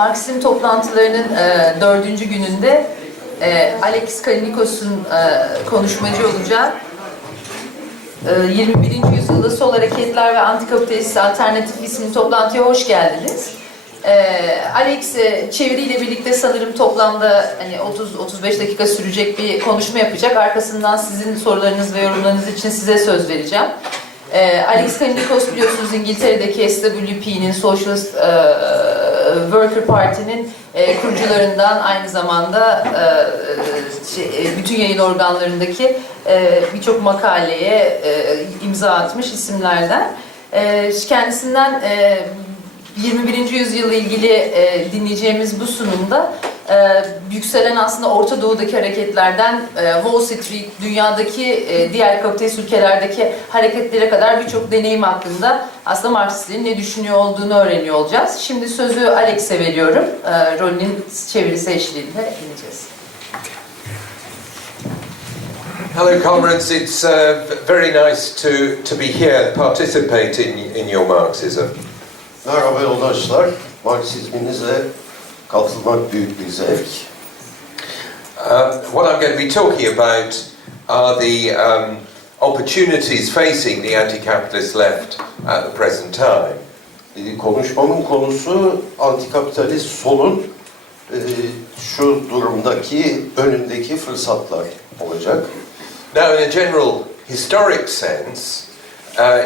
Marksizm toplantılarının 4. gününde CALLİNİCOS'un konuşmacı olacağı 21. yüzyılda sol hareketler ve antikapitalist alternatif isimli toplantıya hoş geldiniz. Alex çeviriyle birlikte sanırım toplamda hani 30-35 dakika sürecek bir konuşma yapacak. Arkasından sizin sorularınız ve yorumlarınız için size söz vereceğim. CALLİNİCOS biliyorsunuz İngiltere'deki SWP'nin Socialist Worker Party'nin kurucularından, aynı zamanda bütün yayın organlarındaki birçok makaleye imza atmış isimlerden. Kendisinden 21. yüzyılla ilgili dinleyeceğimiz bu sunumda yükselen aslında Orta Doğu'daki hareketlerden Wall Street, dünyadaki diğer kapitalist ülkelerdeki hareketlere kadar birçok deneyim hakkında aslında Marksistlerin ne düşünüyor olduğunu öğreniyor olacağız. Şimdi sözü Alex'e veriyorum. RONİ'nin çevirisi eşliğinde dinleyeceğiz. Hello comrades, it's very nice to be here, participate in your Marxism. Merhaba yoldaşlar, Marksizminize katılmak büyük bir zevk. What I'm going to be talking about are the opportunities facing the anti-capitalist left at the present time. Konuşmamın konusu antikapitalist solun şu durumdaki önündeki fırsatlar olacak. Now, in a general historic sense,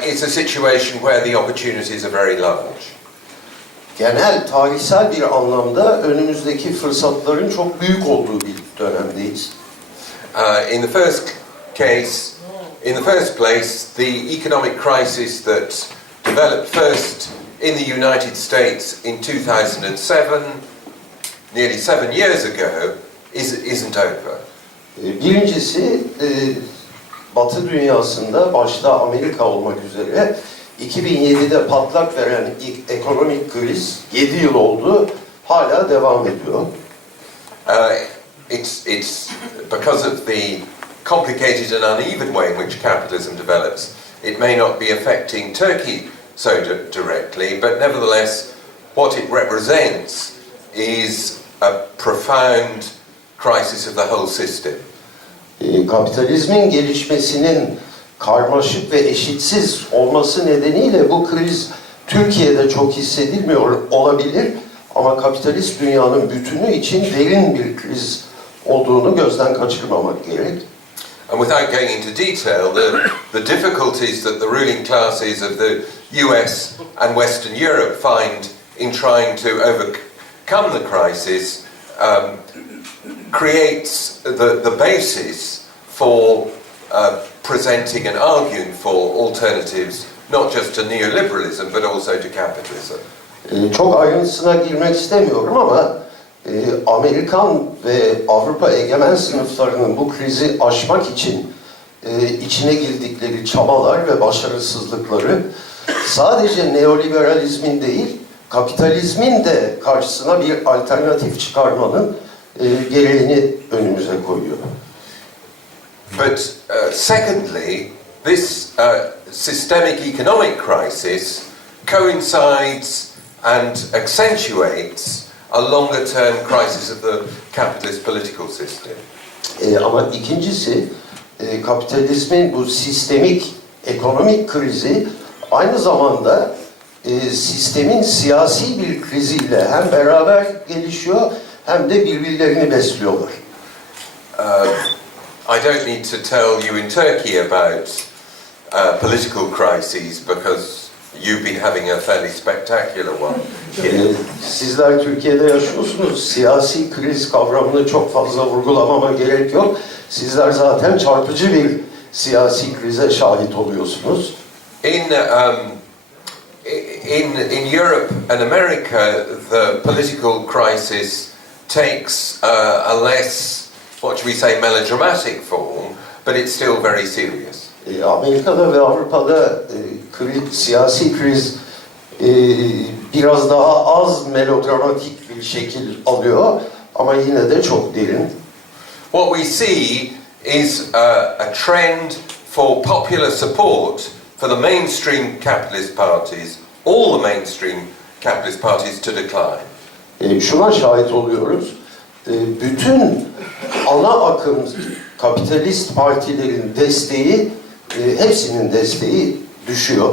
it's a situation where the opportunities are very large. Genel tarihsel bir anlamda önümüzdeki fırsatların çok büyük olduğu bir dönemdeyiz. In the first place, the economic crisis that developed first in the United States in 2007, nearly 7 years ago, isn't over. Birincisi, Batı dünyasında, başta Amerika olmak üzere, 2007'de patlak veren ekonomik kriz 7 yıl oldu, hala devam ediyor. It's because of the complicated and uneven way in which capitalism develops. It may not be affecting Turkey so directly, but nevertheless, what it represents is a profound crisis of the whole system. Kapitalizmin gelişmesinin karmaşık ve eşitsiz olması nedeniyle bu kriz Türkiye'de çok hissedilmiyor olabilir ama kapitalist dünyanın bütünü için derin bir kriz olduğunu gözden kaçırmamak gerek. And without going into detail, the difficulties that the ruling classes of the US and Western Europe find in trying to overcome the crisis creates the basis for presenting and arguing for alternatives, not just to neoliberalism, but also to capitalism. Çok ayrıntısına girmek istemiyorum ama Amerikan ve Avrupa egemen sınıflarının bu krizi aşmak için içine girdikleri çabalar ve başarısızlıkları sadece neoliberalizmin değil, kapitalizmin de karşısına bir alternatif çıkarmanın gereğini önümüze koyuyor. But secondly, this systemic economic crisis coincides and accentuates a longer-term crisis of the capitalist political system. Ama ikincisi, kapitalizmin bu sistemik ekonomik krizi aynı zamanda sistemin siyasi bir kriziyle hem beraber gelişiyor hem de birbirlerini besliyorlar. I don't need to tell you in Turkey about political crises because you've been having a fairly spectacular one. Sizler Türkiye'de yaşıyorsunuz. Siyasi kriz kavramını çok fazla vurgulamama gerek yok. Sizler zaten çarpıcı bir siyasi krize şahit oluyorsunuz. In Europe and America, the political crisis takes a less, what should we say, melodramatic form, but it's still very serious. Amerika'da ve Avrupa'da siyasi kriz biraz daha az melodramatik bir şekil alıyor ama yine de çok derin. What we see is a trend for popular support for the mainstream capitalist parties, all the mainstream capitalist parties, to decline. Şuna şahit oluyoruz. Bütün ana akım kapitalist partilerin desteği, hepsinin desteği düşüyor.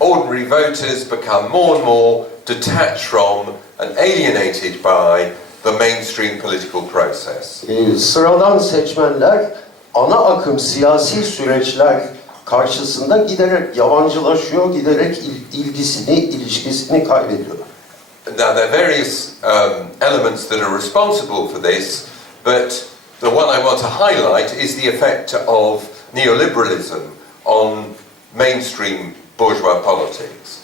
Ordinary voters become more and more detached from and alienated by the mainstream political process. Sıradan seçmenler ana akım siyasi süreçler karşısında giderek yabancılaşıyor, giderek ilgisini, ilişkisini kaybediyor. Now there are various elements that are responsible for this, but the one I want to highlight is the effect of neoliberalism on mainstream bourgeois politics.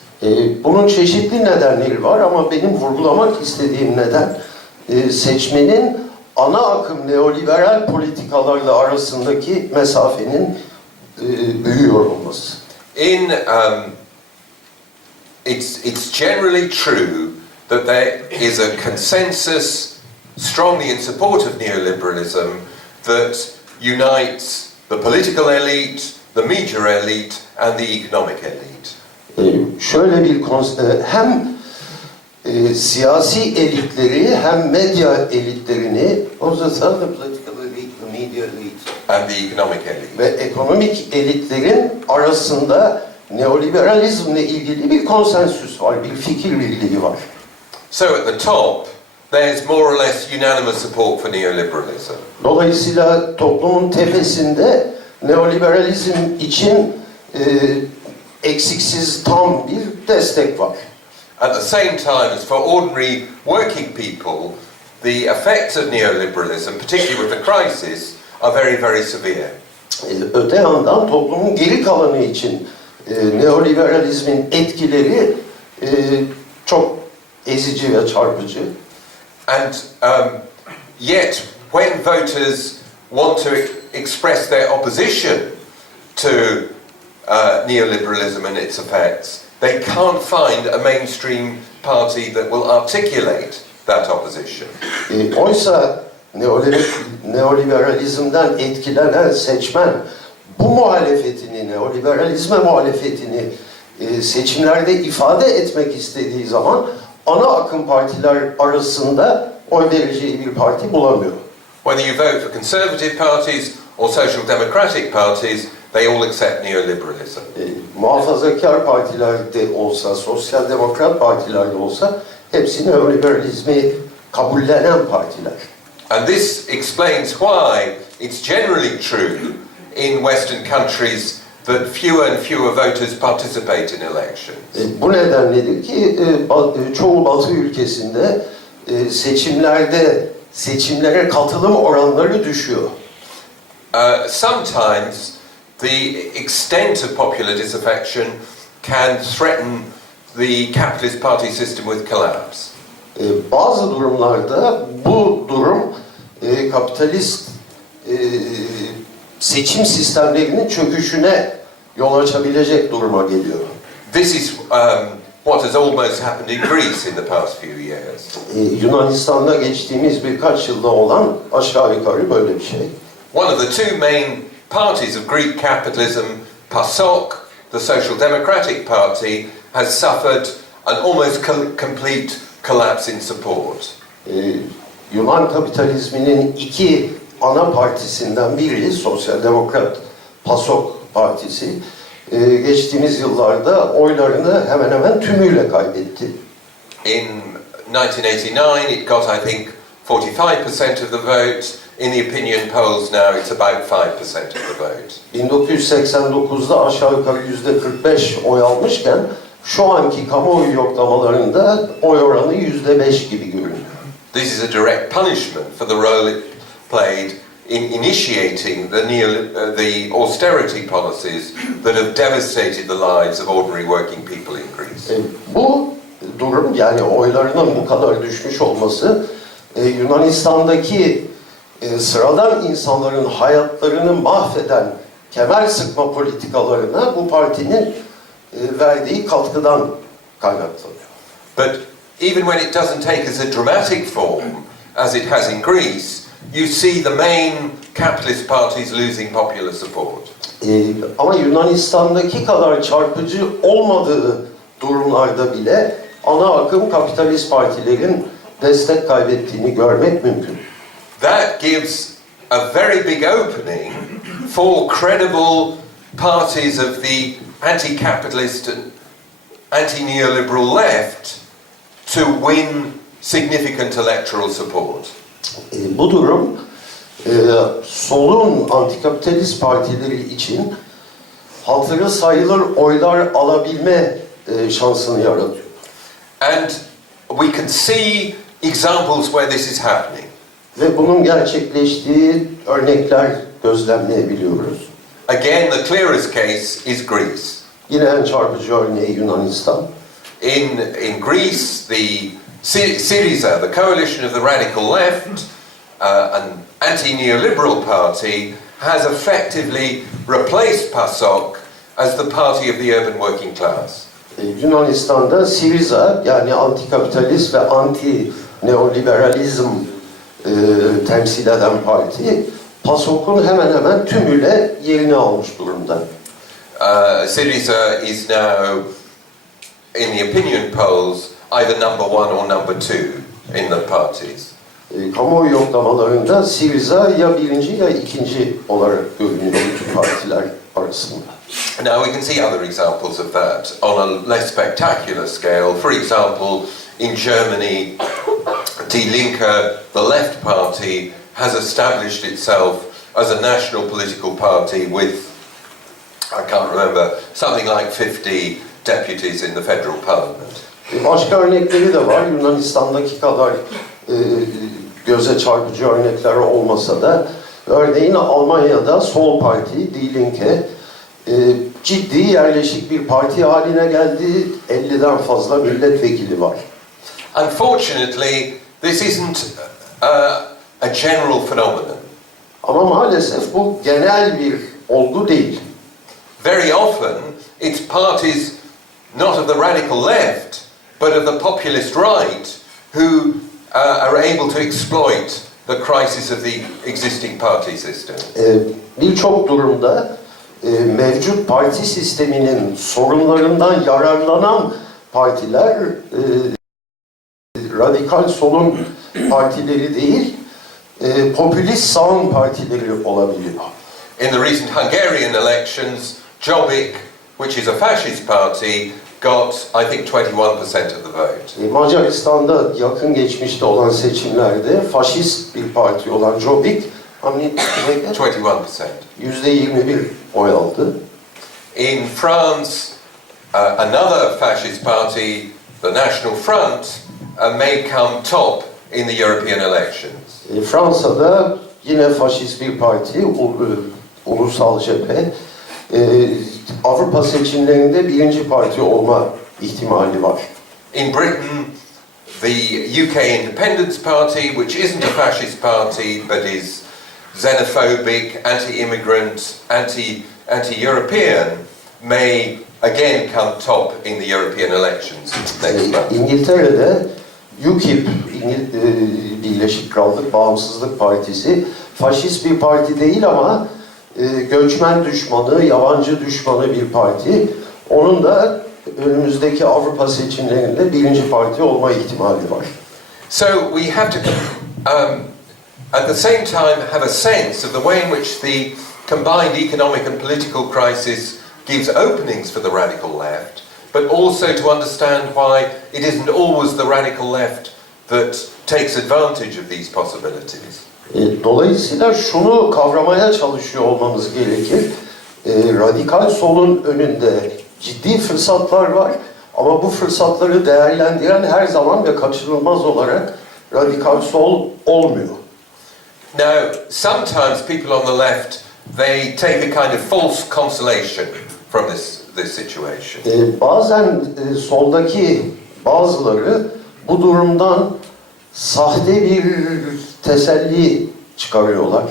Bunun çeşitli nedenleri var ama benim vurgulamak istediğim neden seçmenin ana akım neoliberal politikalarla arasındaki mesafenin büyüyor olması. It's generally true that there is a consensus strongly in support of neoliberalism that unites the political elite, the media elite and the economic elite. Şöyle bir hem siyasi elitleri hem medya elitlerini, the political elite, the media elite and the economic elite. Ve ekonomik elitlerin arasında neoliberalizmle ilgili bir konsensüs var, bir fikir birliği var. So at the top, there's more or less unanimous support for neoliberalism. Dolayısıyla toplumun tepesinde neoliberalizm için eksiksiz tam bir destek var. At the same time as for ordinary working people, the effects of neoliberalism, particularly with the crisis, are very, very severe. Öte yandan toplumun geri kalanı için neoliberalizmin etkileri çok ezici ve çarpıcı. And yet, when voters want to express their opposition to neoliberalism and its effects, they can't find a mainstream party that will articulate that opposition. Oysa neoliberalizmden etkilenen seçmen bu muhalefetini, neoliberalizme muhalefetini seçimlerde ifade etmek istediği zaman ana akım partiler arasında oy vereceği bir parti bulamıyor. Whether you vote for conservative parties or social democratic parties, they all accept neoliberalism. Muhafazakar partilerde olsa, sosyal demokrat partilerde olsa hepsi neoliberalizmi kabullenen partiler. And this explains why it's generally true in Western countries that fewer and fewer voters participate in elections. Bu nedenledir ki çoğu Batı ülkesinde seçimlere katılım oranları düşüyor. Sometimes the extent of popular disaffection can threaten the capitalist party system with collapse. Bazı durumlarda bu durum kapitalist seçim sistemlerinin çöküşüne yol açabilecek duruma geliyor. This is what has almost happened in Greece in the past few years. Yunanistan'da geçtiğimiz birkaç yılda olan aşağı yukarı böyle bir şey. One of the two main parties of Greek capitalism, PASOK, the Social Democratic Party, has suffered an almost complete collapse in support. Yunan kapitalizminin iki ana partisinden biri Sosyal Demokrat PASOK Partisi geçtiğimiz yıllarda oylarını hemen hemen tümüyle kaybetti. In 1989 it got, I think, 45% of the vote. In the opinion polls now it's about 5% of the vote. 1989'da aşağı yukarı %45 oy almışken şu anki kamuoyu yoklamalarında oy oranı %5 gibi görünüyor. This is a direct punishment for the role it played in initiating the austerity policies that have devastated the lives of ordinary working people in Greece. Bu durum, yani oylarının bu kadar düşmüş olması Yunanistan'daki sıradan insanların hayatlarını mahveden kemer sıkma politikalarına bu partinin verdiği katkıdan kaynaklanıyor. But even when it doesn't take as a dramatic form as it has in Greece, you see the main capitalist parties losing popular support. Ama Yunanistan'daki kadar çarpıcı olmadığı durumlarda bile ana akım kapitalist partilerin destek kaybettiğini görmek mümkün. That gives a very big opening for credible parties of the anti-capitalist and anti-neoliberal left to win significant electoral support. Bu durum solun antikapitalist partileri için hatırı sayılır oylar alabilme şansını yaratıyor. And we can see examples where this is happening. Ve bunun gerçekleştiği örnekler gözlemleyebiliyoruz. Again, the clearest case is Greece. Yine en çarpıcı örneği Yunanistan. In Greece, the Syriza, the coalition of the radical left, an anti-neoliberal party, has effectively replaced PASOK as the party of the urban working class. Yunanistan'da Syriza, yani antikapitalist ve anti-neoliberalizm temsil eden parti, PASOK'un hemen hemen tümüyle yerini almış durumda. Syriza is now, in the opinion polls, either number one or number two in the parties. Kamuoyu yoklamalarında Syriza ya birinci ya ikinci olarak görünüyor bütün partiler arasında. Now we can see other examples of that on a less spectacular scale. For example, in Germany, Die Linke, the left party, has established itself as a national political party with, I can't remember, something like 50 deputies in the federal parliament. Başka örnekleri de var. Yunanistan'daki kadar göze çarpıcı örnekler olmasa da, örneğin Almanya'da sol parti, Die Linke, ciddi yerleşik bir parti haline geldi. 50'den fazla milletvekili var. Unfortunately, this isn't a general phenomenon. Ama maalesef bu genel bir olgu değil. Very often, it's parties not of the radical left, but of the populist right who are able to exploit the crisis of the existing party system. Birçok durumda mevcut parti sisteminin sorunlarından yararlanan partiler radikal solun partileri değil, popülist sağın partileri olabiliyor. In the recent Hungarian elections, Jobbik, which is a fascist party, got, I think, 21% of the vote. Macaristan'da yakın geçmişte olan seçimlerde faşist bir parti olan Jobbik, hani 21%. %21 oy aldı. In France, another fascist party, the National Front, may come top in the European elections. Fransa'da yine faşist bir parti, Ulusal Cephe, Avrupa seçimlerinde birinci parti olma ihtimali var. In Britain, the UK Independence Party, which isn't a fascist party but is xenophobic, anti-immigrant, anti-European, may again come top in the European elections next month. İngiltere'de UKIP, Birleşik Krallık Bağımsızlık Partisi, faşist bir parti değil ama göçmen düşmanı, yabancı düşmanı bir parti. Onun da önümüzdeki Avrupa seçimlerinde birinci parti olma ihtimali var. So we have to, at the same time, have a sense of the way in which the combined economic and political crisis gives openings for the radical left, but also to understand why it isn't always the radical left that takes advantage of these possibilities. Dolayısıyla şunu kavramaya çalışıyor olmamız gerekir. Radikal solun önünde ciddi fırsatlar var ama bu fırsatları değerlendiren her zaman ve kaçınılmaz olarak radikal sol olmuyor. Now, sometimes people on the left, they take a kind of false consolation from this situation. Bazen soldaki bazıları bu durumdan sahte bir teselli çıkarıyorlar.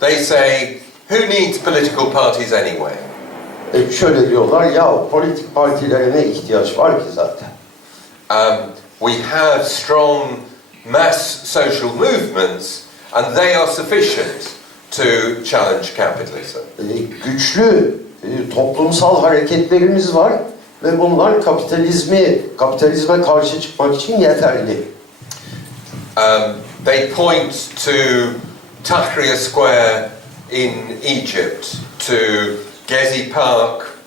They say, who needs political parties anyway? Şöyle diyorlar, ya politik partilere ne ihtiyaç var ki zaten? We have strong mass social movements and they are sufficient to challenge capitalism. Güçlü toplumsal hareketlerimiz var ve bunlar kapitalizme karşı çıkmak için yeterli. They point to Tahrir Square in Egypt, to Gezi Park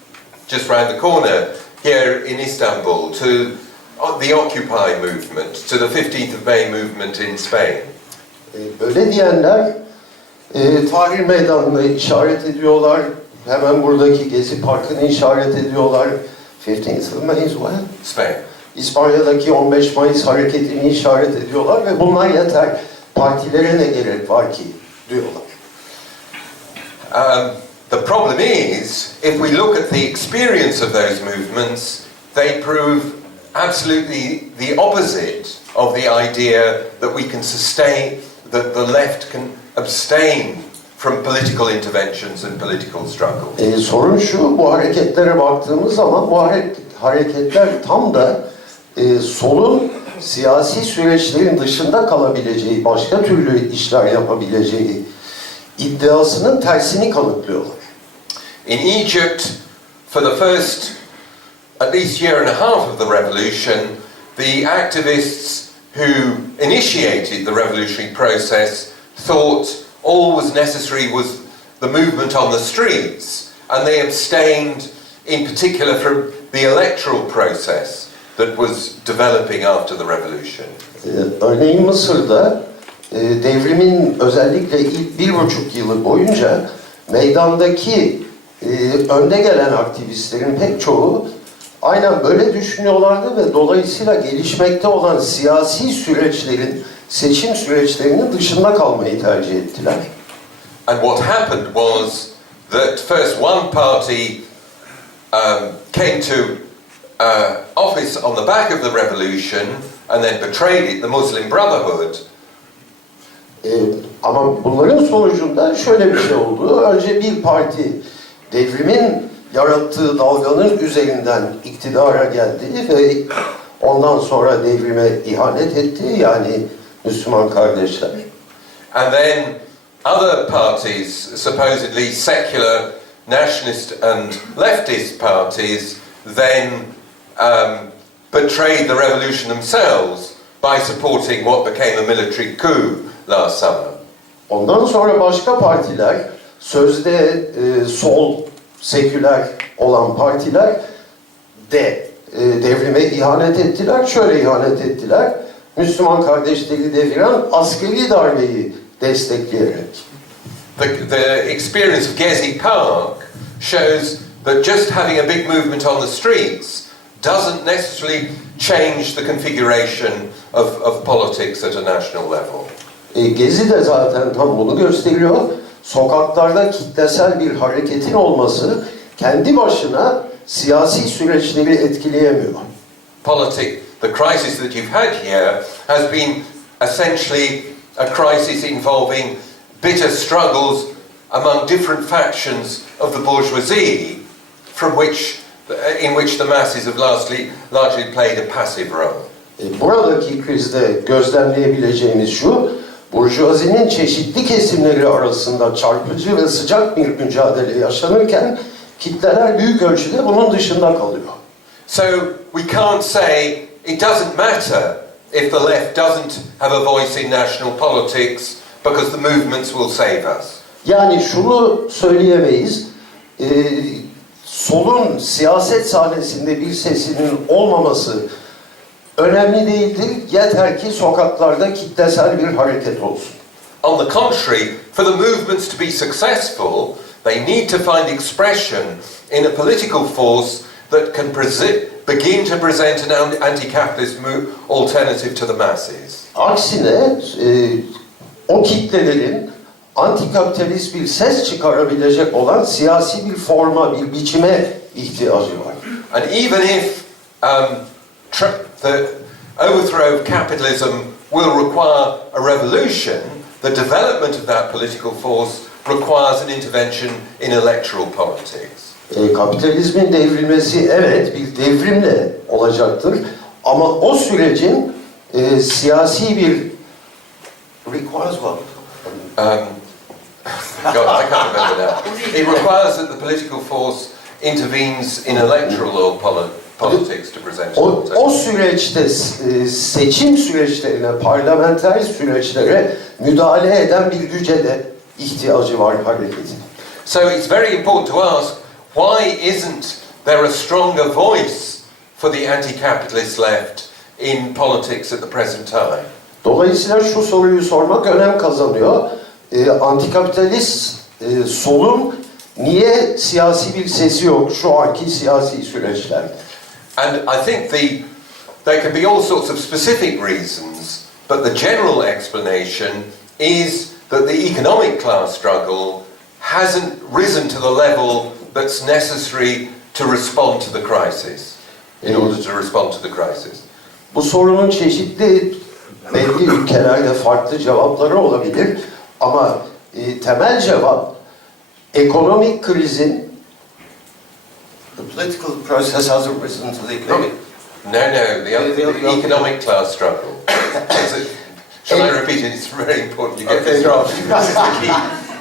just round the corner here in Istanbul, to the Occupy movement, to the 15th of May movement in Spain. Böyle diyenler Tahrir Meydanı'nı işaret ediyorlar. Hemen buradaki Gezi Parkı'nı işaret ediyorlar. 15th of May is what? Spain. İspanya'daki 15 Mayıs hareketini işaret ediyorlar ve bunlar yeter. Partilere ne gerek var ki diyorlar. The problem is, if we look at the experience of those movements, they prove absolutely the opposite of the idea that we can sustain, that the left can abstain from political interventions and political struggles. Sorun şu, bu hareketlere baktığımız zaman bu hareketler tam da solun siyasi süreçlerin dışında kalabileceği, başka türlü işler yapabileceği iddiasının tersini kanıtlıyorlar. In Egypt, for the first at least year and a half of the revolution, the activists who initiated the revolutionary process thought all was necessary was the movement on the streets, and they abstained in particular from the electoral process that was developing after the revolution. Örneğin Mısır'da devrimin özellikle ilk 1,5 yılı boyunca meydandaki önde gelen aktivistlerin pek çoğu aynen böyle düşünüyorlardı ve dolayısıyla gelişmekte olan siyasi süreçlerin, seçim süreçlerinin dışında kalmayı tercih ettiler. And what happened was that first one party came to office on the back of the revolution and then betrayed it, the Muslim Brotherhood. Ama bunların sonucunda şöyle bir şey oldu. Önce bir parti devrimin yarattığı dalganın üzerinden iktidara geldi ve ondan sonra devrime ihanet etti, yani Müslüman kardeşler. And then other parties, supposedly secular, nationalist and leftist parties, then betrayed the revolution themselves by supporting what became a military coup last summer. Ondan sonra başka partiler, sözde sol, seküler olan partiler de devrime ihanet ettiler. Şöyle ihanet ettiler: Müslüman kardeşleri deviren askeri darbeyi destekleyerek. The experience of Gezi Park shows that just having a big movement on the streets doesn't necessarily change the configuration of politics at a national level. Gezi de zaten tam bunu gösteriyor. Sokaklarda kitlesel bir hareketin olması kendi başına siyasi süreçleri etkileyemiyor. The crisis that you've had here has been essentially a crisis involving bitter struggles among different factions of the bourgeoisie, in which the masses have largely played a passive role. Buradaki krizde gözlemleyebileceğimiz şu: burjuvazinin çeşitli kesimleri arasında çarpıcı ve sıcak bir mücadele yaşanırken kitleler büyük ölçüde bunun dışında kalıyor. So we can't say it doesn't matter if the left doesn't have a voice in national politics because the movements will save us. Yani şunu söyleyemeyiz: solun siyaset sahnesinde bir sesinin olmaması önemli değildir, yeter ki sokaklarda kitlesel bir hareket olsun. On the contrary, for the movements to be successful, they need to find expression in a political force that can begin to present an anti-capitalist alternative to the masses. Aksine o kitlelerin antikapitalist bir ses çıkarabilecek olan siyasi bir forma, bir biçime ihtiyacı var. And even if the overthrow of capitalism will require a revolution, the development of that political force requires an intervention in electoral politics. Kapitalizmin devrilmesi evet bir devrimle olacaktır ama o sürecin siyasi bir requires what? God, I can't remember now. It requires that the political force intervenes in electoral politics to present an O alternative. süreçte seçim süreçlerine, parlamenter süreçlere müdahale eden bir güce de ihtiyacı var hareketin. So it's very important to ask, why isn't there a stronger voice for the anti-capitalist left in politics at the present time? Dolayısıyla şu soruyu sormak önem kazanıyor. Antikapitalist solun niye siyasi bir sesi yok şu anki siyasi süreçlerde? And I think there can be all sorts of specific reasons, but the general explanation is that the economic class struggle hasn't risen to the level that's necessary to respond to the crisis, in order to respond to the crisis. Bu sorunun çeşitli belli ülkelerde farklı cevapları olabilir ama temel cevap ekonomik krizin the political process hasn't risen to the economic. No, the economic class struggle. Shall I repeat it? It's very important you get this right.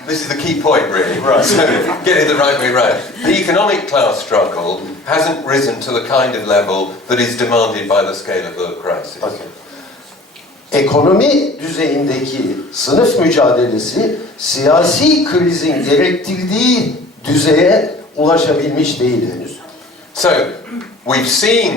This is the key point, really. Right. So get it the right way round. The economic class struggle hasn't risen to the kind of level that is demanded by the scale of the crisis. Okay. Ekonomi düzeyindeki sınıf mücadelesi siyasi krizin gerektirdiği düzeye ulaşabilmiş değil henüz. So we've seen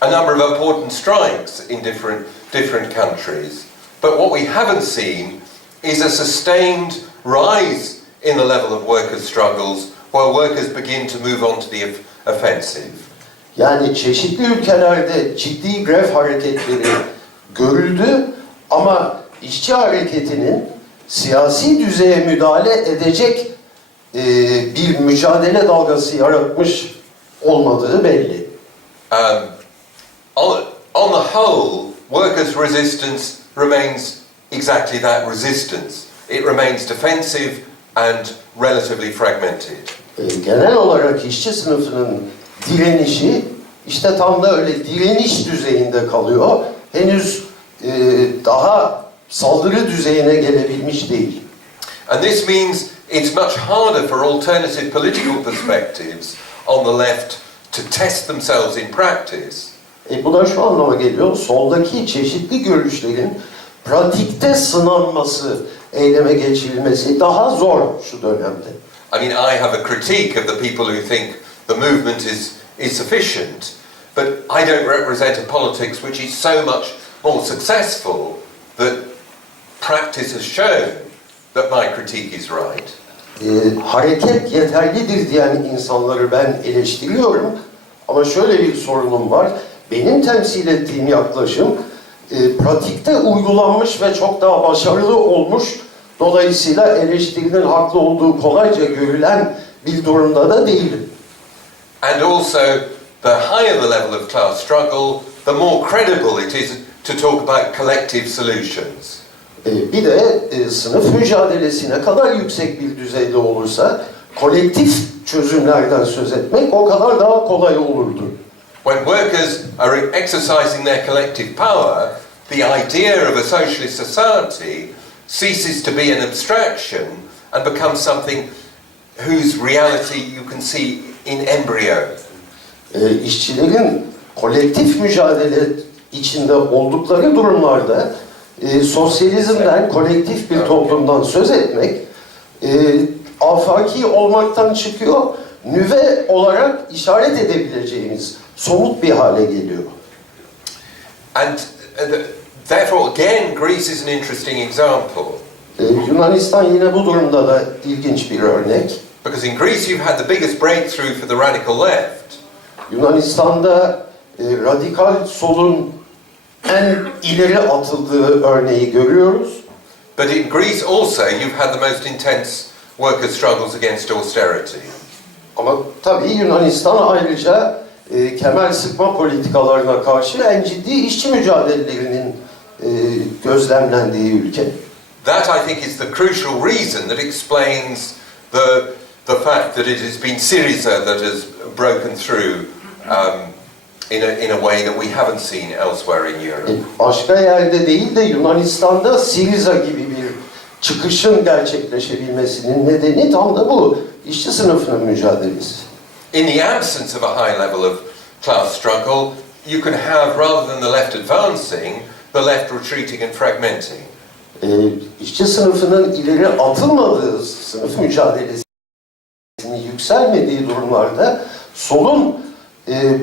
a number of important strikes in different countries, but what we haven't seen is a sustained rise in the level of workers' struggles while workers begin to move on to the offensive. Yani çeşitli ülkelerde ciddi grev hareketleri görüldü ama işçi hareketinin siyasi düzeye müdahale edecek bir mücadele dalgası yaratmış olmadığı belli. On the whole, workers' resistance remains exactly that resistance. It remains defensive and relatively fragmented. Genel olarak işçi sınıfının direnişi işte tam da öyle direniş düzeyinde kalıyor. Henüz daha saldırı düzeyine gelebilmiş değil. And this means it's much harder for alternative political perspectives on the left to test themselves in practice. Bu da şu anlama geliyor, soldaki çeşitli görüşlerin pratikte sınanması, eyleme geçirilmesi daha zor şu dönemde. I mean, I have a critique of the people who think the movement is sufficient, but I don't represent a politics which is so much more successful that practice has shown that my critique is right. Hareket yeterlidir diyen insanları ben eleştiriyorum ama şöyle bir sorunum var. Benim temsil ettiğim yaklaşım pratikte uygulanmış ve çok daha başarılı olmuş. Dolayısıyla eleştirinin haklı olduğu kolayca görülen bir durumda da değilim. And also, the higher the level of class struggle, the more credible it is to talk about collective solutions. Bir de sınıf mücadelesi ne kadar yüksek bir düzeyde olursa kolektif çözümlerden söz etmek o kadar daha kolay olurdu. When workers are exercising their collective power, the idea of a socialist society ceases to be an abstraction and becomes something whose reality you can see in embryo. İşçilerin kolektif mücadele içinde oldukları durumlarda sosyalizmden, kolektif bir toplumdan söz etmek afaki olmaktan çıkıyor, nüve olarak işaret edebileceğimiz somut bir hale geliyor. And therefore, again, Greece is an interesting example. Yunanistan yine bu durumda da ilginç bir örnek. Because in Greece you've had the biggest breakthrough for the radical left. Yunanistan'da radikal solun en ileri atıldığı örneği görüyoruz. But in Greece also you've had the most intense worker struggles against austerity. Ama tabii Yunanistan ayrıca kemer sıkma politikalarına karşı en ciddi işçi mücadelelerinin gözlemlendiği ülke. That I think is the crucial reason that explains the fact that it has been Syriza that has broken through in a way that we haven't seen elsewhere in Europe. Başka yerde değil de Yunanistan'da Syriza gibi bir çıkışın gerçekleşebilmesinin nedeni tam da bu işçi sınıfının mücadelesi. In the absence of a high level of class struggle, you can have, rather than the left advancing, the left retreating and fragmenting. İşçi sınıfının ileri atılmadığı, sınıf mücadelesinin yükselmediği durumlarda solun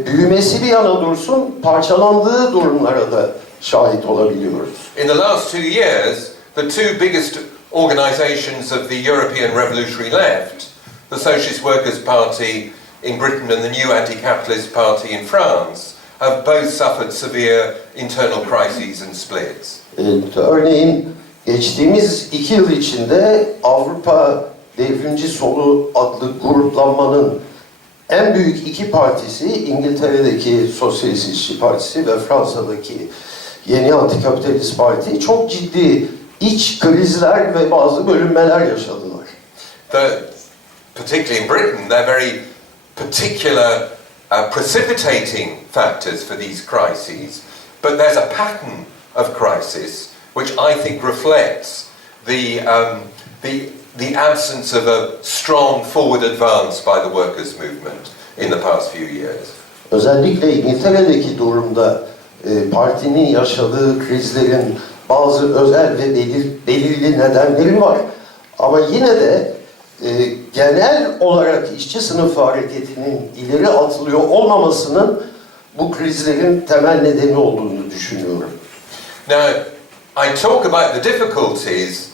büyümesi bir yana dursun, parçalandığı durumlara da şahit olabiliyoruz. In the last 2 years, the two biggest organisations of the European revolutionary left, the Socialist Workers' Party in Britain and the new anti-capitalist party in France, have both suffered severe internal crises and splits. Örneğin geçtiğimiz 2 yıl içinde Avrupa Devrimci Solu adlı gruplanmanın en büyük 2 partisi, İngiltere'deki Sosyalist İşçi Partisi ve Fransa'daki yeni antikapitalist parti çok ciddi iç krizler ve bazı bölünmeler yaşadılar. Particularly in Britain, they're very particular precipitating factors for these crises, but there's a pattern of crisis which I think reflects the absence of a strong forward advance by the workers' movement in the past few years. Özellikle İngiltere'deki durumda partinin yaşadığı krizlerin bazı özel ve belirli nedenleri var. Ama yine de genel olarak işçi sınıfı hareketinin ileri atılıyor olmamasının bu krizlerin temel nedeni olduğunu düşünüyorum. Now, I talk about the difficulties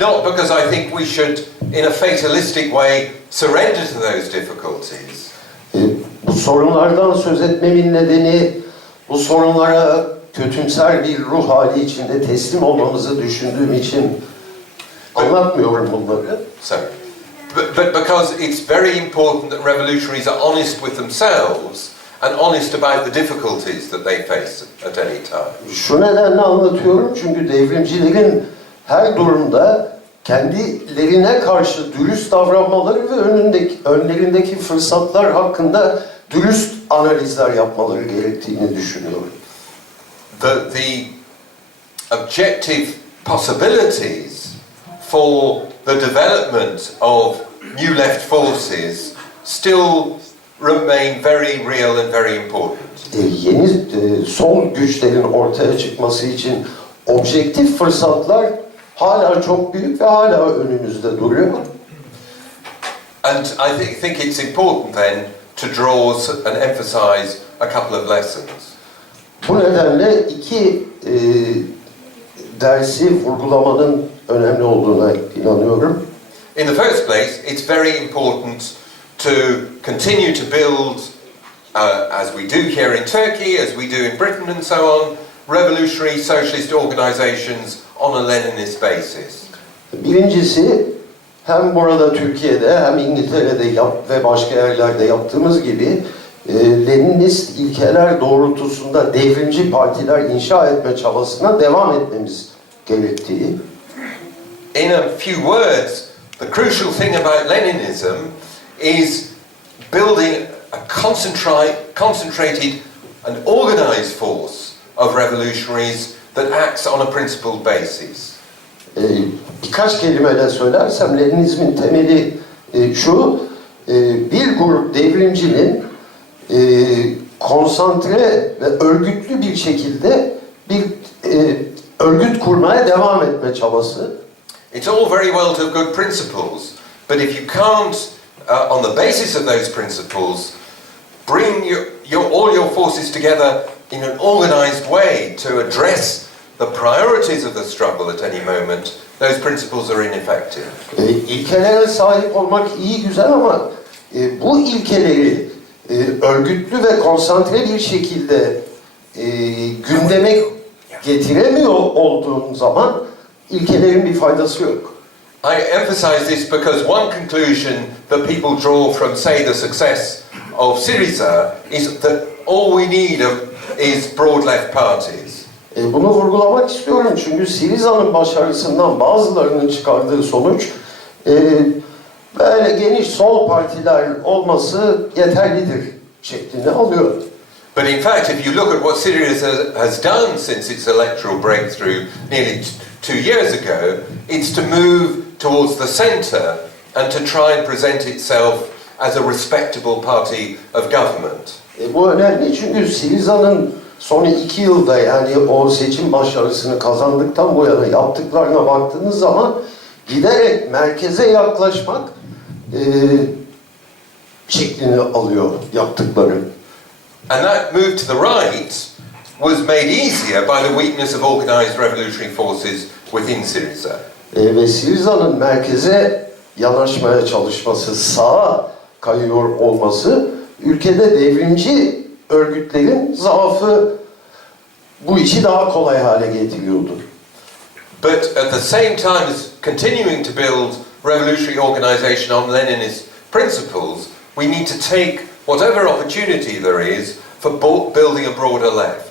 not because I think we should, in a fatalistic way, surrender to those difficulties. Bu sorunlardan söz etmemin nedeni bu sorunlara kötümser bir ruh hali içinde teslim olmamızı düşündüğüm için anlatmıyorum bunları. So, but because it's very important that revolutionaries are honest with themselves and honest about the difficulties that they face at any time. Şu nedenle anlatıyorum çünkü devrimcilerin her durumda kendilerine karşı dürüst davranmaları ve önlerindeki fırsatlar hakkında dürüst analizler yapmaları gerektiğini düşünüyorum. The objective possibilities for the development of new left forces still remain very real and very important. Yeni sol güçlerin ortaya çıkması için objektif fırsatlar hala çok büyük ve hala önümüzde duruyor. And I think it's important then to draw and emphasize a couple of lessons. Bu nedenle 2 dersi vurgulamanın önemli olduğuna inanıyorum. In the first place, it's very important to continue to build, as we do here in Turkey, as we do in Britain and so on, revolutionary socialist organizations on a Leninist basis. Birincisi, hem burada Türkiye'de hem İngiltere'de ve başka yerlerde yaptığımız gibi Leninist ilkeler doğrultusunda devrimci partiler inşa etme çabasına devam etmemiz gerektiği. In a few words, the crucial thing about Leninism is building a concentrated and organized force of revolutionaries that acts on a principled basis. Birkaç kelimeyle söylersem Leninizmin temeli şu, bir grup devrimcinin konsantre ve örgütlü bir şekilde bir örgüt kurmaya devam etme çabası. It's all very well to have good principles, but if you can't, on the basis of those principles, bring all your forces together in an organized way to address the priorities of the struggle at any moment, those principles are ineffective. İlkelere sahip olmak iyi güzel ama bu ilkeleri örgütlü ve konsantre bir şekilde gündeme getiremiyor olduğun zaman ilkelerin bir faydası yok. I emphasize this because one conclusion that people draw from, say, the success of Syriza is that all we need is broad left parties. Bunu vurgulamak istiyorum çünkü Syriza'nın başarısından bazılarının çıkardığı sonuç böyle geniş sol partiler olması yeterlidir şeklinde alıyor. But in fact, if you look at what Syriza has done since its electoral breakthrough nearly 2 years ago, it's to move towards the centre and to try and present itself as a respectable party of government. Bu önemli çünkü Syriza'nın son 2 yılda, yani o seçim başarısını kazandıktan bu yana yaptıklarına baktığınız zaman giderek merkeze yaklaşmak şeklini alıyor yaptıkları. And that move to the right was made easier by the weakness of organized revolutionary forces within Syriza. Ve Syriza'nın merkeze yanaşmaya çalışması, sağa kayıyor olması, ülkede devrimci örgütlerin zaafı bu işi daha kolay hale getiriyordu. But at the same time as continuing to build revolutionary organization on Leninist principles, we need to take whatever opportunity there is for building a broader left.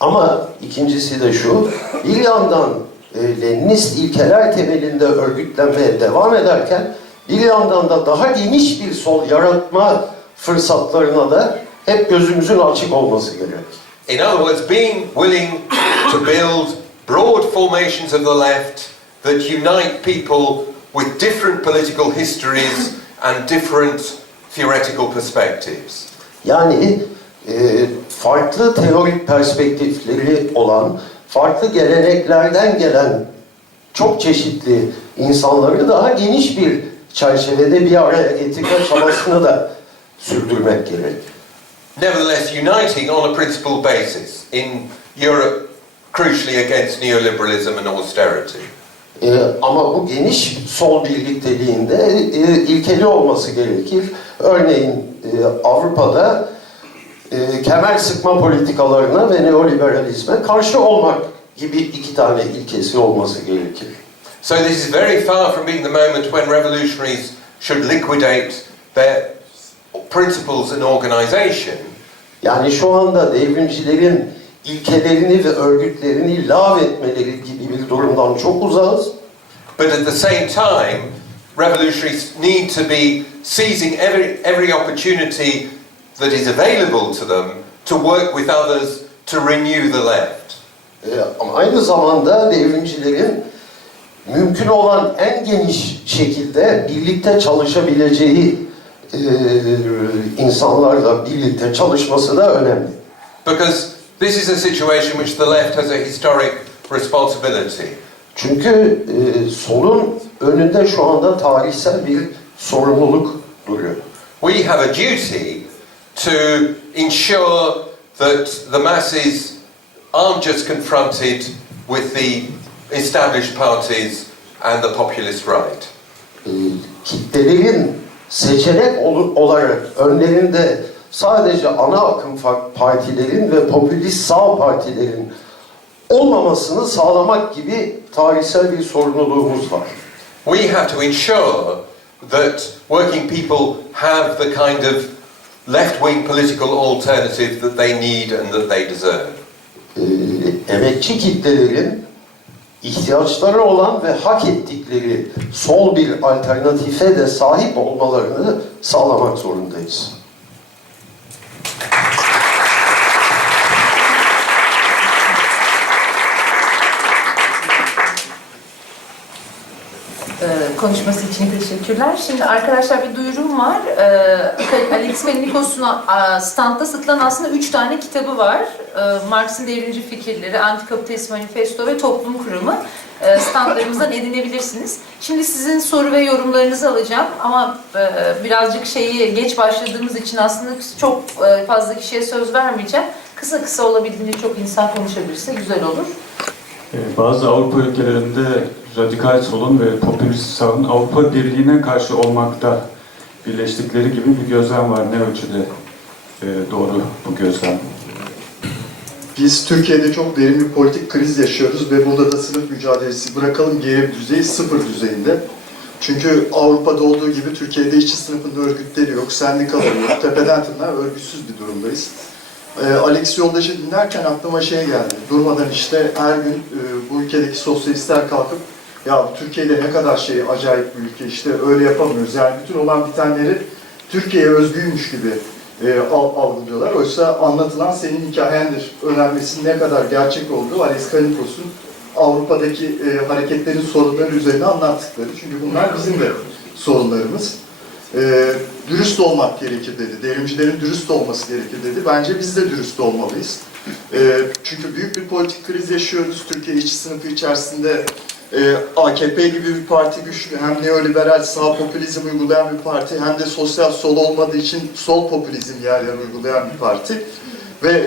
Ama ikincisi de şu, bir yandan Leninist ilkeler temelinde örgütlenmeye devam ederken bir yandan da daha geniş bir sol yaratma fırsatlarına da hep gözümüzün açık olması gerek. In other words, being willing to build broad formations of the left that unite people with different political histories and different theoretical perspectives. Yani farklı teorik perspektifleri olan, farklı geleneklerden gelen çok çeşitli insanları daha geniş bir çerçevede bir araya getirme çabasını da sürdürmek gerek. Nevertheless, uniting on a principled basis in Europe, crucially against neoliberalism and austerity. Ama bu geniş sol birlikteliğinde ilkeli olması gerekir. Örneğin Avrupa'da kemer sıkma politikalarına ve neoliberalizme karşı olmak gibi 2 tane ilkesi olması gerekir. So this is very far from being the moment when revolutionaries should liquidate their principles and organization. Yani şu anda devrimcilerin ilkelerini ve örgütlerini lağvetmeleri gibi bir durumdan çok uzağız. But at the same time, revolutionaries need to be seizing every opportunity that is available to them to work with others to renew the left. Ama aynı zamanda devrimcilerin mümkün olan en geniş şekilde birlikte çalışabileceği insanlarla birlikte çalışması da önemli. Because this is a situation which the left has a historic responsibility. Çünkü solun önünde şu anda tarihsel bir sorumluluk duruyor. We have a duty to ensure that the masses aren't just confronted with the established parties and the populist right. Kitlelerin seçenek olarak önlerinde sadece ana akım partilerin ve popülist sağ partilerin olmamasını sağlamak gibi tarihsel bir sorumluluğumuz var. We have to ensure that working people have the kind of left-wing political alternative that they need and that they deserve. Emekçi kitlelerin ihtiyaçları olan ve hak ettikleri sol bir alternatife de sahip olmalarını sağlamak zorundayız. Konuşması için teşekkürler. Şimdi arkadaşlar bir duyurum var. CALLİNİCOS'un standta satılan aslında 3 tane kitabı var. Marx'ın Devrimci Fikirleri, Antikapitalist Manifesto ve Toplum Kuramı. Standlarımızdan edinebilirsiniz. Şimdi sizin soru ve yorumlarınızı alacağım ama birazcık geç başladığımız için aslında çok fazla kişiye söz vermeyeceğim. Kısa kısa olabildiğince çok insan konuşabilirse güzel olur. Bazı Avrupa ülkelerinde radikal solun ve popülist sağın Avrupa Birliği'ne karşı olmakta birleştikleri gibi bir gözlem var. Ne ölçüde doğru bu gözlem? Biz Türkiye'de çok derin bir politik kriz yaşıyoruz ve burada da sınıf mücadelesi bırakalım geri düzeyi sıfır düzeyinde. Çünkü Avrupa'da olduğu gibi Türkiye'de işçi sınıfında örgütleri yok, sendikaları yok, tepeden tırnağa örgütsüz bir durumdayız. Alex Yoldaş'ı dinlerken aklıma geldi. Durmadan işte her gün bu ülkedeki sosyalistler kalkıp ya Türkiye'de ne kadar acayip bir ülke işte öyle yapamıyoruz. Yani bütün olan bitenleri Türkiye'ye özgüymüş gibi algılıyorlar. Oysa anlatılan senin hikayendir. Önermesinin ne kadar gerçek olduğu Alex CALLÍNİCOS'un Avrupa'daki hareketlerin sorunları üzerine anlattıkları. Çünkü bunlar bizim de sorunlarımız. Dürüst olmak gerekir dedi. Devrimcilerin dürüst olması gerekir dedi. Bence biz de dürüst olmalıyız. Çünkü büyük bir politik kriz yaşıyoruz. Türkiye işçi sınıfı içerisinde AKP gibi bir parti güçlü, hem neoliberal sağ popülizm uygulayan bir parti, hem de sosyal sol olmadığı için sol popülizm yer yer uygulayan bir parti. Ve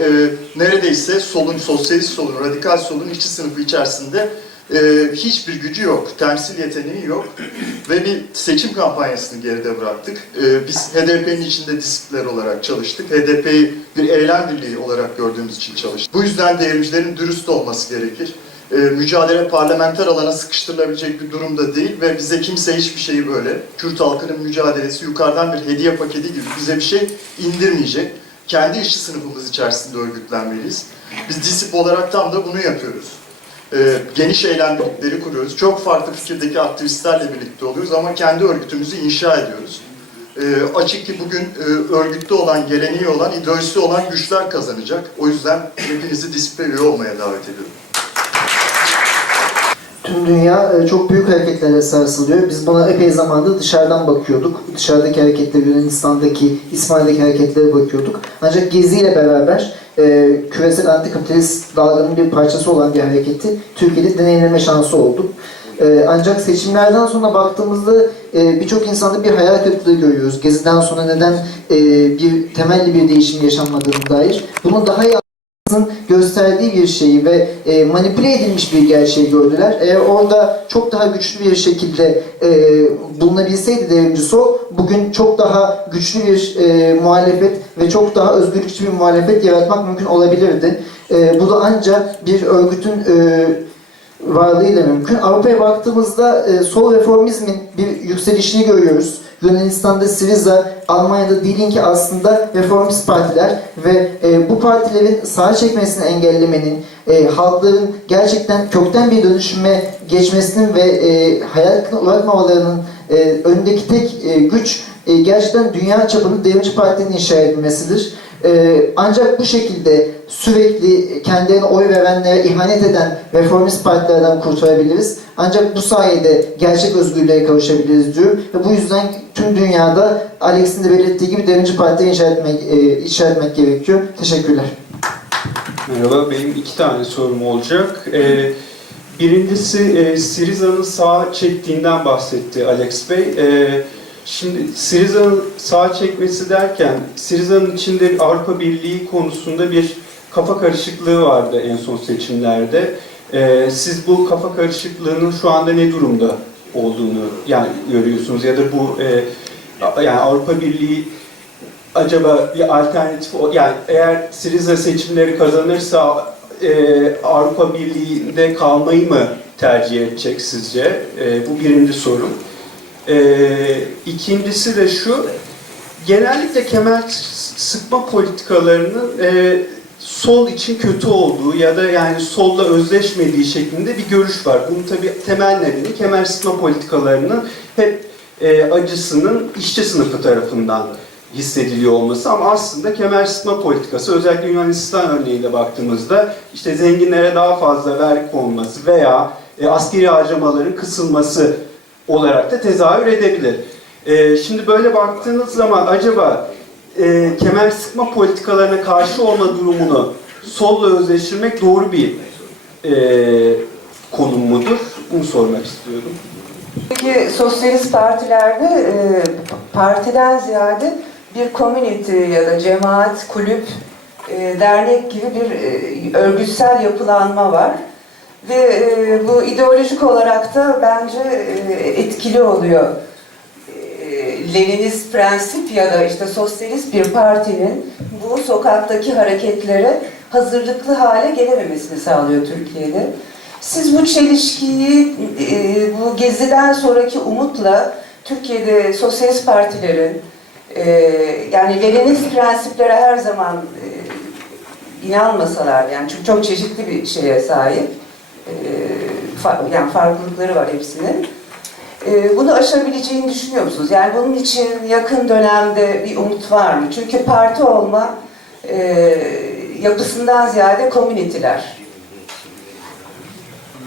neredeyse solun, sosyalist solun, radikal solun işçi sınıfı içerisinde hiçbir gücü yok, temsil yeteneği yok ve bir seçim kampanyasını geride bıraktık. Biz HDP'nin içinde disiplinler olarak çalıştık. HDP'yi bir eylem birliği olarak gördüğümüz için çalıştık. Bu yüzden devrimcilerin dürüst olması gerekir. Mücadele parlamenter alana sıkıştırılabilecek bir durumda değil ve bize kimse hiçbir şeyi böyle, Kürt halkının mücadelesi yukarıdan bir hediye paketi gibi bize bir şey indirmeyecek. Kendi işçi sınıfımız içerisinde örgütlenmeliyiz. Biz disip olarak tam da bunu yapıyoruz. Geniş eylem birlikleri kuruyoruz. Çok farklı fikirdeki aktivistlerle birlikte oluyoruz ama kendi örgütümüzü inşa ediyoruz. Açık ki bugün örgütte olan, geleneği olan, ideolojisi olan güçler kazanacak. O yüzden hepinizi disipe üye olmaya davet ediyorum. Tüm dünya çok büyük hareketlerle sarsılıyor. Biz buna epey zamanda dışarıdan bakıyorduk. Dışarıdaki hareketler, Yunanistan'daki, İsmail'deki hareketlere bakıyorduk. Ancak Gezi ile beraber küresel antikapitalist dalganın bir parçası olan bir hareketi Türkiye'de deneyimleme şansı oldu. Ancak seçimlerden sonra baktığımızda birçok insanda bir hayal kırıklığı görüyoruz. Gezi'den sonra neden bir temelli bir değişim yaşanmadığına dair. Bunu daha iyi gösterdiği bir şeyi ve manipüle edilmiş bir gerçeği gördüler. Eğer orada çok daha güçlü bir şekilde bulunabilseydi devrimci sol, bugün çok daha güçlü bir muhalefet ve çok daha özgürlükçü bir muhalefet yaratmak mümkün olabilirdi. Bu da ancak bir örgütün varlığıyla mümkün. Avrupa'ya baktığımızda sol reformizmin bir yükselişini görüyoruz. Yunanistan'da Syriza, Almanya'da Die Linke aslında reformist partiler ve bu partilerin sağa çekmesini engellemenin, halkların gerçekten kökten bir dönüşüme geçmesinin ve hayal kırıklığına uğratmamalarının önündeki tek güç gerçekten dünya çapında devrimci partinin inşa edilmesidir. Ancak bu şekilde sürekli kendilerine oy verenlere ihanet eden reformist partilerden kurtulabiliriz. Ancak bu sayede gerçek özgürlüğe kavuşabiliriz diyor. Ve bu yüzden tüm dünyada Alex'in de belirttiği gibi devrimci partiyi inşa etmek gerekiyor. Teşekkürler. Merhaba, benim 2 tane sorum olacak. Birincisi Syriza'nın sağa çektiğinden bahsetti Alex Bey. Şimdi Syriza'nın sağa çekmesi derken, Syriza'nın içinde Avrupa Birliği konusunda bir kafa karışıklığı vardı en son seçimlerde. Siz bu kafa karışıklığının şu anda ne durumda olduğunu yani görüyorsunuz ya da bu yani Avrupa Birliği acaba bir alternatif, yani eğer Syriza seçimleri kazanırsa Avrupa Birliği'nde kalmayı mı tercih edecek sizce? Bu birinci sorum. İkincisi de şu, genellikle kemer sıkma politikalarının sol için kötü olduğu ya da yani solla özleşmediği şeklinde bir görüş var. Bunun tabii temel nedeni kemer sıkma politikalarının hep acısının işçi sınıfı tarafından hissediliyor olması, ama aslında kemer sıkma politikası özellikle Yunanistan örneğiyle baktığımızda işte zenginlere daha fazla vergi konması veya askeri harcamaların kısılması olarak da tezahür edebilir. Şimdi böyle baktığınız zaman acaba kemer sıkma politikalarına karşı olma durumunu solla özleştirmek doğru bir konum mudur? Bunu sormak istiyorum. Peki sosyalist partilerde partiden ziyade bir community ya da cemaat, kulüp, dernek gibi bir örgütsel yapılanma var. Ve bu ideolojik olarak da bence etkili oluyor. Leninist prensip ya da işte sosyalist bir partinin bu sokaktaki hareketlere hazırlıklı hale gelememesini sağlıyor Türkiye'de. Siz bu çelişkiyi bu Gezi'den sonraki umutla Türkiye'de sosyalist partilerin yani Leninist prensiplere her zaman inanmasalar, yani çünkü çok çeşitli bir şeye sahip, yani farklılıkları var hepsinin. Bunu aşabileceğini düşünüyor musunuz? Yani bunun için yakın dönemde bir umut var mı? Çünkü parti olma yapısından ziyade komüniteler.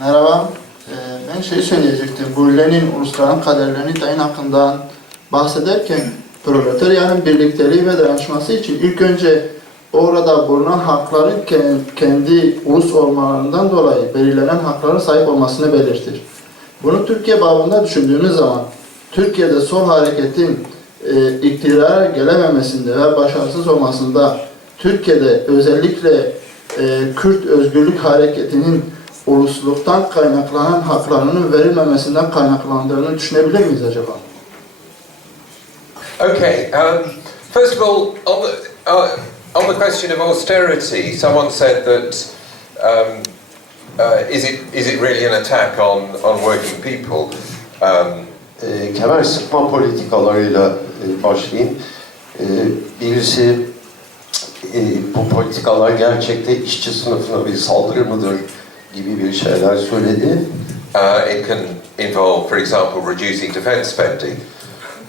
Merhaba, ben şey söyleyecektim. Bu Lenin ulusların kaderlerini tayin hakkında bahsederken proletaryanın birlikteliği ve dayanışması için ilk önce orada bulunan hakların kendi ulus olmalarından dolayı belirlenen haklara sahip olmasını belirtir. Bunu Türkiye babında düşündüğümüz zaman Türkiye'de sol hareketin iktidara gelememesinde ve başarısız olmasında Türkiye'de özellikle Kürt özgürlük hareketinin ulusluluktan kaynaklanan haklarının verilmemesinden kaynaklandığını düşünebilir miyiz acaba? Okay, first of all, on the question of austerity, someone said that is it really an attack on working people? Kemer sıkma politikalarıyla başlayayım. Birisi bu politikalar gerçekte işçi sınıfına bir saldırı mıdır gibi bir şeyler söyledi. It can involve, for example, reducing defence spending.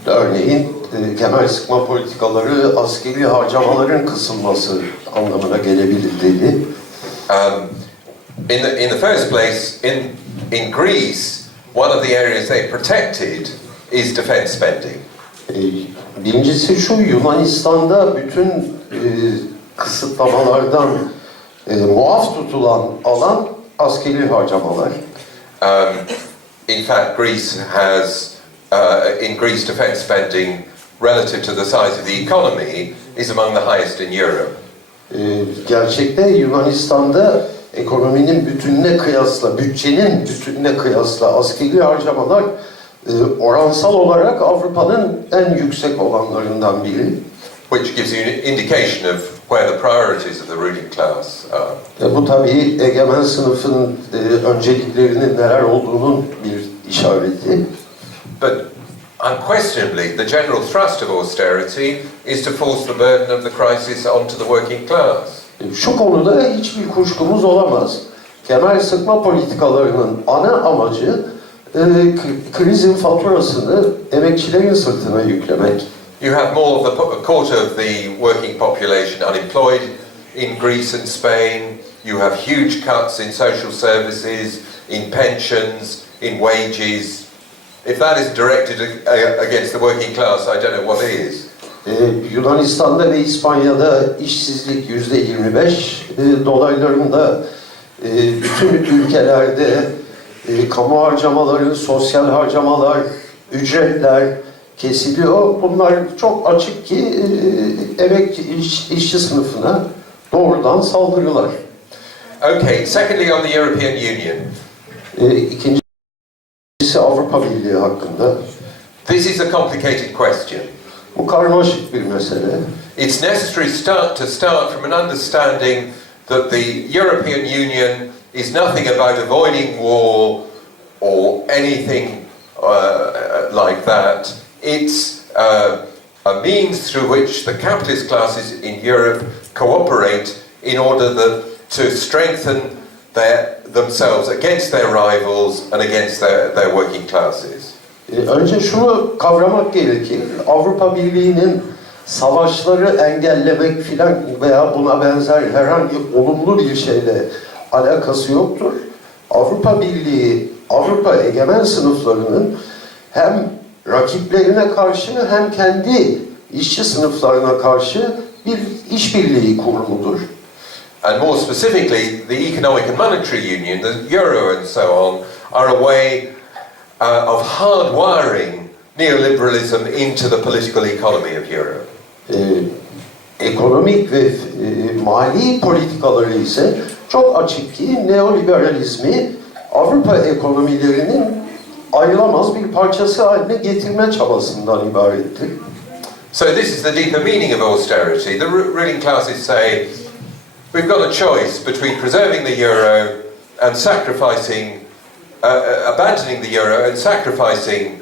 Örneğin kemer sıkma politikaları askeri harcamaların kısılması anlamına gelebilir dedi. In the first place, in Greece, one of the areas they protected is defence spending. Birincisi şu, Yunanistan'da bütün kısıtlamalardan muaf tutulan alan askeri harcamalar. In fact, Greece has, in Greece, defence spending relative to the size of the economy is among the highest in Europe. Gerçekte Yunanistan'da ekonominin bütününe kıyasla, bütçenin bütününe kıyasla askeri harcamalar oransal olarak Avrupa'nın en yüksek olanlarından biri. Which gives you an indication of where the priorities of the ruling class are. Bu tabii egemen sınıfın önceliklerinin neler olduğunun bir işareti. But unquestionably, the general thrust of austerity is to force the burden of the crisis onto the working class. Şu konuda hiçbir kuşkumuz olamaz. Kemer sıkma politikalarının ana amacı krizin faturasını emekçilerin sırtına yüklemek. You have more of a quarter of the working population unemployed in Greece and Spain. You have huge cuts in social services, in pensions, in wages. If that is directed against the working class, I don't know what is. Yunanistan'da ve İspanya'da işsizlik %25 dolaylarında bütün ülkelerde kamu harcamaları, sosyal harcamalar, ücretler kesiliyor. Bunlar çok açık ki işçi sınıfına doğrudan saldırılar. Okay, secondly on the European Union. İkincisi Avrupa Birliği hakkında. This is a complicated question. Bu karmaşık bir mesele. It's necessary to start from an understanding that the European Union is nothing about avoiding war or anything like that. It's a means through which the capitalist classes in Europe cooperate in order to strengthen themselves against their rivals and against their working classes. Önce şunu kavramak gerekir. Avrupa Birliği'nin savaşları engellemek filan veya buna benzer herhangi olumlu bir şeyle alakası yoktur. Avrupa Birliği, Avrupa egemen sınıflarının hem rakiplerine karşı hem kendi işçi sınıflarına karşı bir işbirliği kurumudur. And more specifically, the Economic and Monetary Union, the Euro and so on, are a way of hardwiring neoliberalism into the political economy of Europe. Ekonomik ve mali politikaları ise çok açık ki neoliberalizmi Avrupa ekonomilerinin ayrılamaz bir parçası haline getirme çabasından ibarettir. So this is the deeper meaning of austerity. The ruling classes say, we've got a choice between preserving the euro and sacrificing, abandoning the euro and sacrificing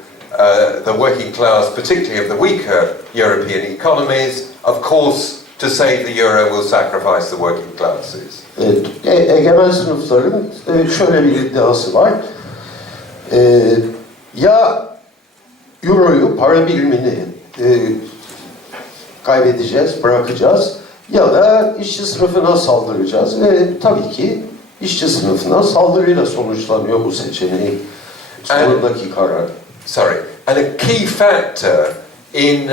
the working class, particularly of the weaker European economies. Of course, to save the euro will sacrifice the working classes. Egemen sınıfların şöyle bir iddiası var. Ya euroyu, para birimini kaybedeceğiz, bırakacağız ya da işçi sınıfına saldıracağız ve tabii ki işçi sınıfına saldırıyla sonuçlanıyor bu seçeneğin sonundaki karar. And a key factor in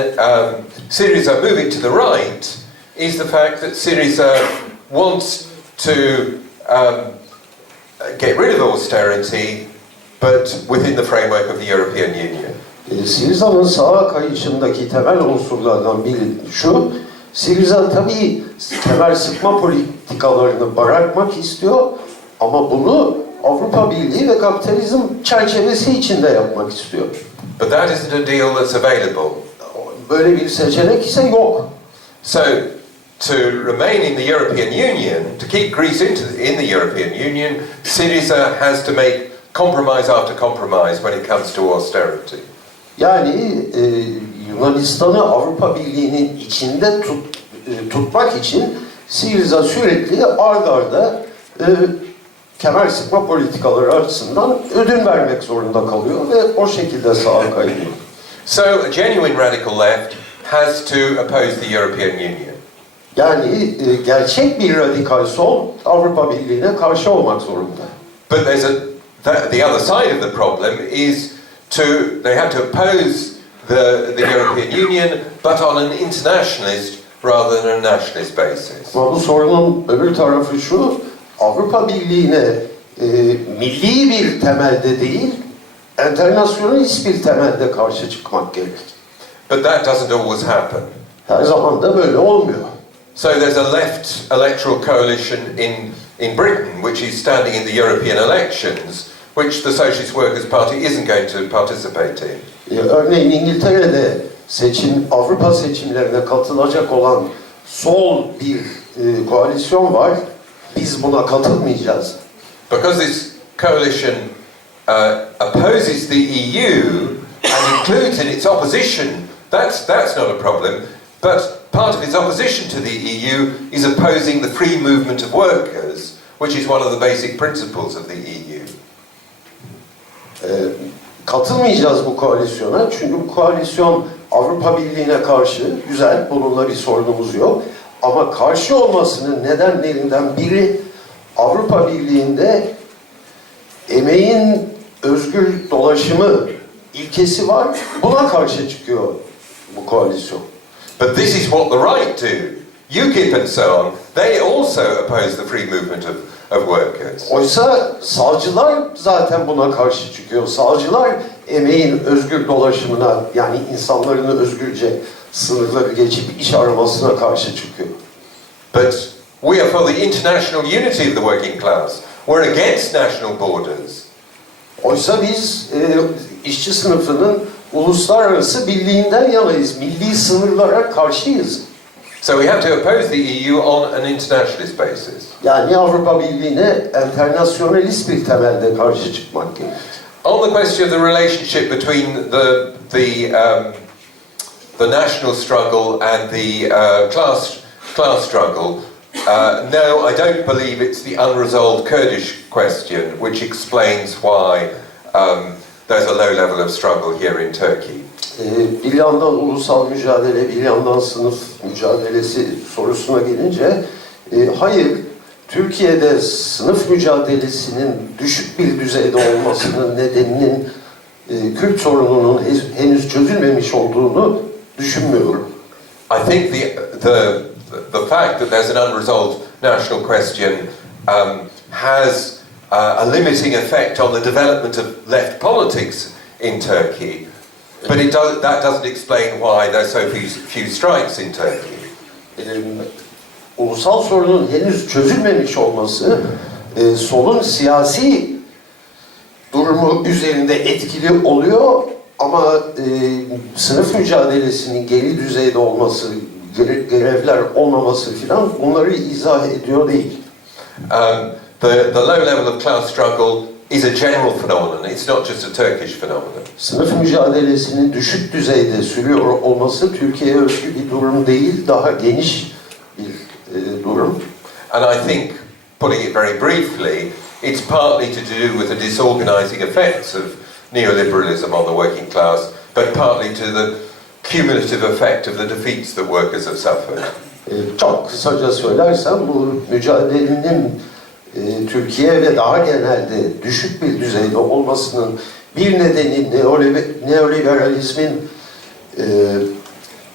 Syriza moving to the right is the fact that Syriza wants to get rid of austerity, but within the framework of the European Union. Syriza'nın sağa kayışındaki temel unsurlardan biri şu, Syriza tabii kemer sıkma politikalarını bırakmak istiyor ama bunu Avrupa Birliği ve kapitalizm çerçevesi içinde yapmak istiyor. But that isn't a deal that's available. Böyle bir seçenek ise yok. So, to remain in the European Union, to keep Greece in the European Union, Syriza has to make compromise after compromise when it comes to austerity. Yani Yunanistan'ı Avrupa Birliği'nin içinde tutmak için Syriza sürekli ard arda kemer sıkma politikaları açısından ödün vermek zorunda kalıyor ve o şekilde sağa kayıyor. So a genuine radical left has to oppose the European Union. Yani gerçek bir radikal sol Avrupa Birliği'ne karşı olmak zorunda. But there's the other side of the problem is they have to oppose the European Union, but on an internationalist rather than a nationalist basis. Ama bu sorunun öbür tarafı şu, Avrupa Birliği'ne milli bir temelde değil, internasyonalist bir temelde karşı çıkmak gerek. But that doesn't always happen. Her zaman da böyle olmuyor. So there's a left electoral coalition in Britain which is standing in the European elections, which the Socialist Workers' Party isn't going to participate in. Örneğin İngiltere'de Avrupa seçimlerine katılacak olan sol bir koalisyon var. Biz buna katılmayacağız. Because this coalition opposes the EU and includes in its opposition, that's not a problem. But part of its opposition to the EU is opposing the free movement of workers, which is one of the basic principles of the EU. Katılmayacağız bu koalisyona çünkü bu koalisyon Avrupa Birliği'ne karşı, güzel, bununla bir sorunumuz yok. Ama karşı olmasının nedenlerinden biri Avrupa Birliği'nde emeğin özgür dolaşımı ilkesi var. Buna karşı çıkıyor bu koalisyon. But this is what the right do. UKIP and so on, they also oppose the free movement of workers. Oysa sağcılar zaten buna karşı çıkıyor. Sağcılar emeğin özgür dolaşımına, yani insanların özgürce sınırları geçip iş aramasına karşı çıkıyor. But we are for the international unity of the working class. We're against national borders. Oysa biz işçi sınıfının uluslararası birliğinden yanayız. Milli sınırlara karşıyız. So we have to oppose the EU on an internationalist basis. Yani Avrupa Birliği'ne internasyonalist bir temelde karşı çıkmak gerekir. On the question of the relationship between the national struggle and the class struggle, no, I don't believe it's the unresolved Kurdish question which explains why there's a low level of struggle here in Turkey. Bir yandan ulusal mücadele, bir yandan sınıf mücadelesi sorusuna gelince, hayır, Türkiye'de sınıf mücadelesinin düşük bir düzeyde olmasının nedeninin Kürt sorununun henüz çözülmemiş olduğunu düşünmüyorum. I think the fact that there's an unresolved national question has a limiting effect on the development of left politics in Turkey, but that doesn't explain why there's so few strikes in Turkey. Ulusal sorunun henüz çözülmemiş olması solun siyasi durumu üzerinde etkili oluyor ama sınıf mücadelesinin geri düzeyde olması, grevler olmaması filan bunları izah ediyor değil. The low level of class struggle is a general phenomenon. It's not just a Turkish phenomenon. Sınıf mücadelesinin düşük düzeyde sürüyor olması Türkiye'ye özgü bir durum değil, daha geniş bir durum. And I think, putting it very briefly, it's partly to do with the disorganizing effects of neoliberalism on the working class, but partly to the cumulative effect of the defeats that workers have suffered. Çok kısaca söylersem bu mücadelenin Türkiye ve daha genelde düşük bir düzeyde olmasının bir nedeni neoliberalizmin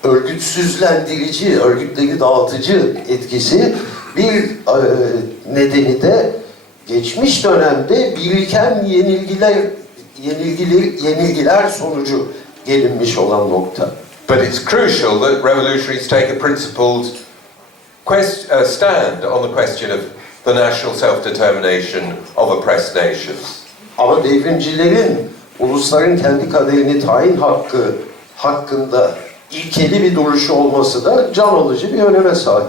örgütsüzlendirici, örgütleri dağıtıcı etkisi, bir nedeni de geçmiş dönemde biriken yenilgiler sonucu gelinmiş olan nokta. But it's crucial that revolutionaries take a principled stand on the question of the national self-determination of oppressed nations. Ama devrimcilerin ulusların kendi kaderini tayin hakkı hakkında ilkeli bir duruşu olması da can alıcı bir öneme sahip.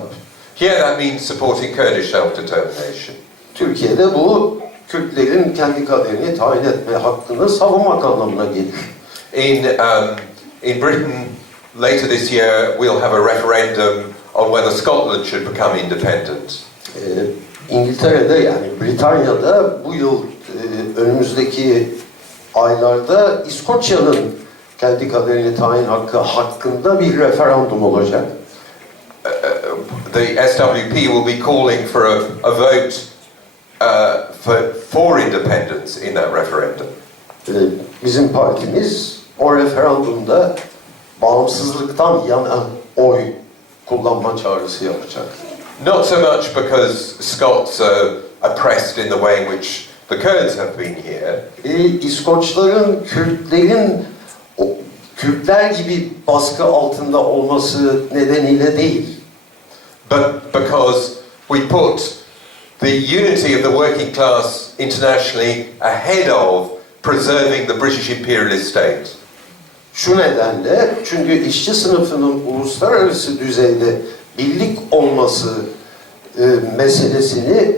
Here that means supporting Kurdish self-determination. Türkiye'de bu Kürtlerin kendi kaderini tayin etme hakkını savunmak anlamına gelir. In Britain, later this year, we'll have a referendum on whether Scotland should become independent. İngiltere'de, yani Britanya'da bu yıl önümüzdeki aylarda İskoçya'nın kendi kaderini tayin hakkı hakkında bir referandum olacak. The SWP will be calling for a vote for independence in that referendum. Bizim partimiz o referandumda bağımsızlıktan yana oy kullanma çağrısı yapacak. Not so much because Scots are oppressed in the way in which the Kurds have been here. İskoçların, Kürtler gibi baskı altında olması nedeniyle değil. But because we put the unity of the working class internationally ahead of preserving the British imperialist state. Şu nedenle, çünkü işçi sınıfının uluslararası düzeyde birlik olması meselesini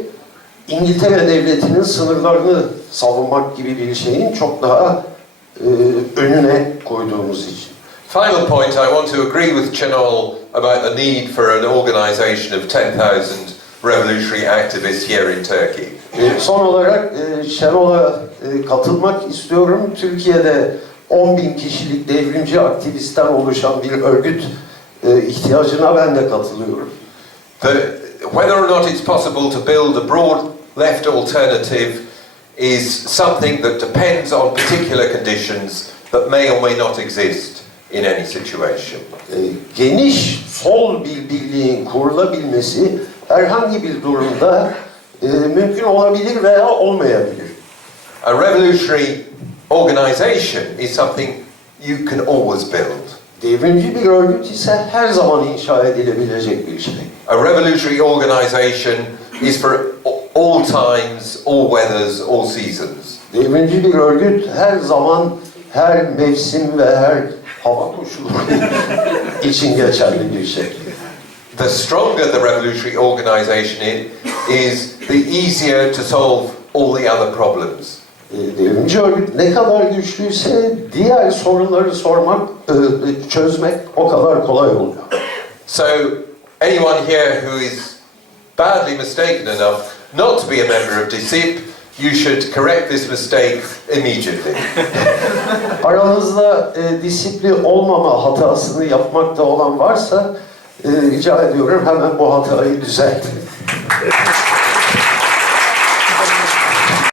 İngiltere Devleti'nin sınırlarını savunmak gibi bir şeyin çok daha önüne koyduğumuz için. Final point, I want to agree with Chenol about the need for an organization of 10,000 revolutionary activists here in Turkey. Son olarak Şenol'a katılmak istiyorum. Türkiye'de 10.000 kişilik devrimci aktivistten oluşan bir örgüt ihtiyacına ben de katılıyorum. Whether or not it's possible to build a broad left alternative is something that depends on particular conditions that may or may not exist in any situation. Geniş sol bir birliğin kurulabilmesi herhangi bir durumda mümkün olabilir veya olmayabilir. A revolutionary organization is something you can always build. Devrimci bir örgüt ise her zaman inşa edilebilecek bir şey. A revolutionary organization is for all times, all weathers, all seasons. Devrimci bir örgüt her zaman, her mevsim ve her hava koşulu için geçerli bir şey. The stronger the revolutionary organization is, the easier to solve all the other problems. Devrimci örgüt ne kadar güçlüyse diğer sorunları çözmek o kadar kolay oluyor. So anyone here who is badly mistaken enough not to be a member of DİSİP, you should correct this mistake immediately. Aranızda disipli olmama hatasını yapmakta olan varsa rica ediyorum hemen bu hatayı düzeltin.